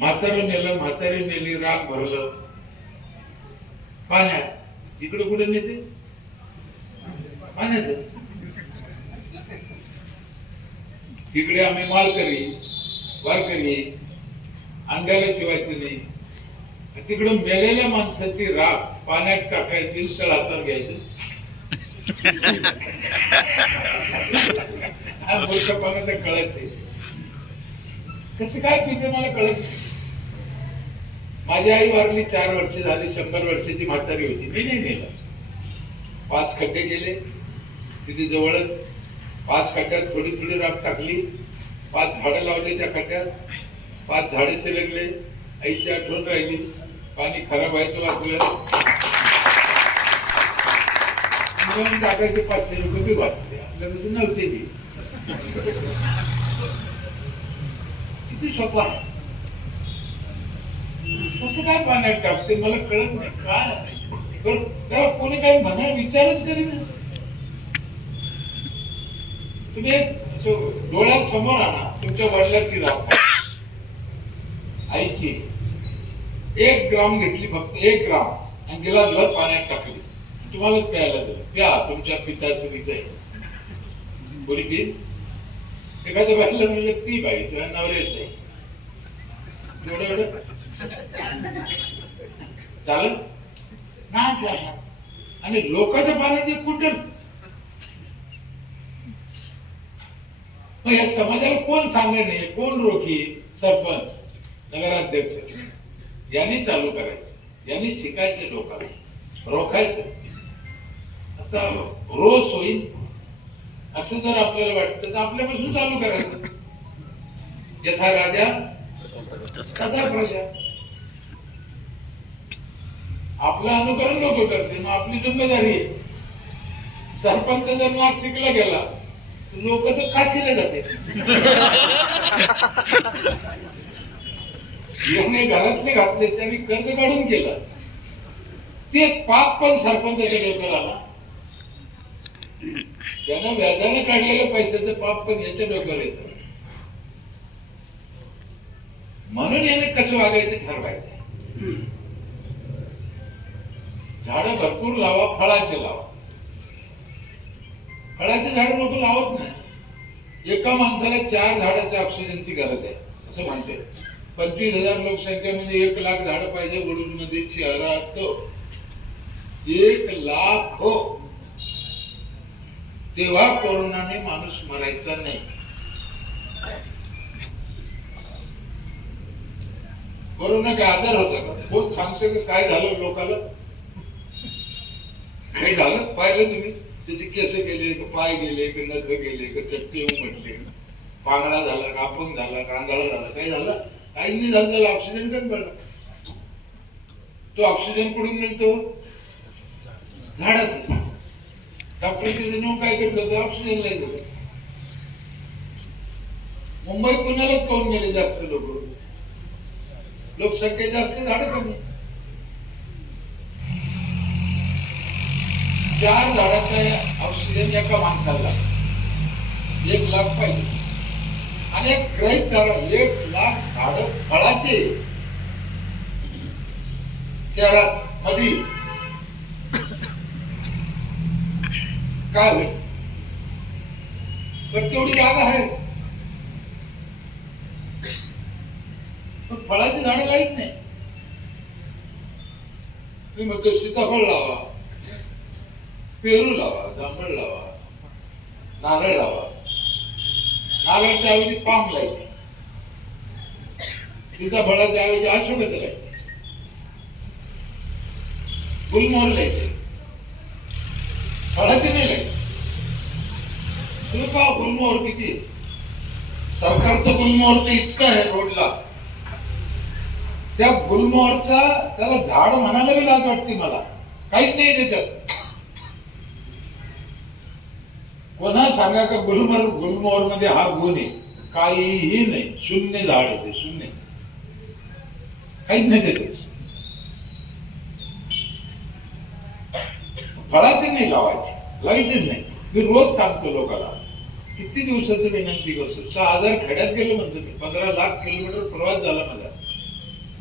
म्हातारं नेलं, म्हातारी नेली, राग भरलं पाण्यात. इकडे कुठे नेते? पाण्यातच. इकडे आम्ही माळकरी वारकरी अंड्याला शिवायचं नाही. तिकडे मेलेल्या माणसाची राग पाण्यात टाकायची, तळ हातात घ्यायचं. हा मूर्खपणाचं कळत नाही. कसं काय पिते मला कळत नाही. माझी आई वारली 4 वर्ष झाली. 100 वर्षाची म्हातारी होती. मी नाही नेलं. 5 खड्डे गेले तिथे जवळच. 5 खड्ड्यात थोडी थोडी राख टाकली. 5 झाडं लावले त्या खड्ड्यात. 5 झाडे शिलगले. आईची आठवण राहिली. पाणी खराब व्हायचं वाचलं. टाकायचे 500 रुपये बी वाचले. आपल्या कसं नव्हते बी. किती सोपं आहे. कसं काय पाण्यात टाकते मला कळत नाही. काय त्याला कोणी काही म्हणा विचारच करीन. तुम्ही डोळ्यात समोर आणा तुमच्या वडिलांची राख आईची. 1 ग्राम घेतली, फक्त 1 ग्राम, आणि गिलासभर पाण्यात टाकली. तुम्हाला प्यायला दिलं. प्या, तुमच्या पिताश्रीचं आहे. कोणी पी? एखाद्या बाईला म्हणजे पी बाई, तुझ्या नवऱ्याचं आहे. एवढं एवढं चालेल ना. आणि लोकांच्या पाण्यात कुठं मग या समाजाला कोण सांगणार नाही? कोण रोखी? सरपंच, नगराध्यक्ष यांनी चालू करायचं. यांनी शिकायचं, लोकांना रोखायचं. आता रोज होईल असं जर आपल्याला वाटतं तर आपल्यापासून चालू करायचं. यथा राजा तथा प्रजा. आपलं अनुकरण लोक करते, मग आपली जिम्मेदारी आहे. सरपंच जर नाशिकला गेला लोक तर काशीला जाते. याने घरातले घातले, त्यांनी कर्ज काढून केलं. ते पाप पण सरपंचाच्या डोक्याला आला. त्यानं व्याजाने काढलेल्या पैशाचं पाप पण याच्या डोक्याला येतं. म्हणून याने कसं वागायचं ठरवायचं. झाडं भरपूर लावा, फळाचे लावा. फळाचे झाडं लोक लावत नाही. एका माणसाला 4 झाडाच्या ऑक्सिजनची गरज आहे असं म्हणते. 25,000 लोकसंख्या म्हणजे 1 लाख झाडं पाहिजे. वडूज मध्ये शहरात 1 लाख हो. तेव्हा कोरोनाने माणूस मरायचा नाही. कोरोना काय आजार होता का? कोण सांगते का काय झालं लोकांना? काय झालं पाहिलं तुम्ही? त्याचे केस गेले, पाय गेले, नख गेले, चटके उमटले, पांगळा झाला, कापून झाला, कांदाळा झाला. काय झालं? काही नाही झालं. त्याला ऑक्सिजन कमी पडला. तो ऑक्सिजन कुठून मिळतो? झाडात. डॉक्टर तिथे नेऊन काय करतो? ऑक्सिजन लागतो. मुंबई पुण्यालाच कोण गेले जास्त लोक? लोकसंख्या जास्त, झाडं कमी. 4 झाडाचा ऑक्सिजन एका माणसाला 1 लाख पाहिजे. आणि एक ग्रहित झाड 1 लाख झाड फळाचे शहरात मध्ये काय होईल? पण तेवढी जागा आहे पण फळाची झाडं लाईत नाही. मी म्हणतो सीताफळ लावा, पेरू लावा, जांभळ लावा, नारळ लावा. नारळाच्या ऐवजी पाम लायचे. सीताफळाच्या ऐवजी अशोकाचं लायचे. गुलमोहर लायचे. फळाचे नाही लायचे. तुम्ही पहा गुलमोहर किती. सरकारचं गुलमोहर तर इतकं आहे रोडला. त्या गुलमोहरचा त्याला झाड म्हणायला बी लाज वाटते मला. काहीच नाही त्याच्यात. कोणा सांगा का गुलमोहर मध्ये हा गुण आहे? काहीही नाही. शून्य झाड आहे ते. शून्य. काहीच नाही त्याच्यात. फळाचे नाही लावायचे. लावायचेच नाही. मी रोज सांगतो लोकांना. किती दिवसाची विनंती करतो. 6,000 खेड्यात गेलो म्हणतो मी. 15 लाख किलोमीटर प्रवास झाला माझा.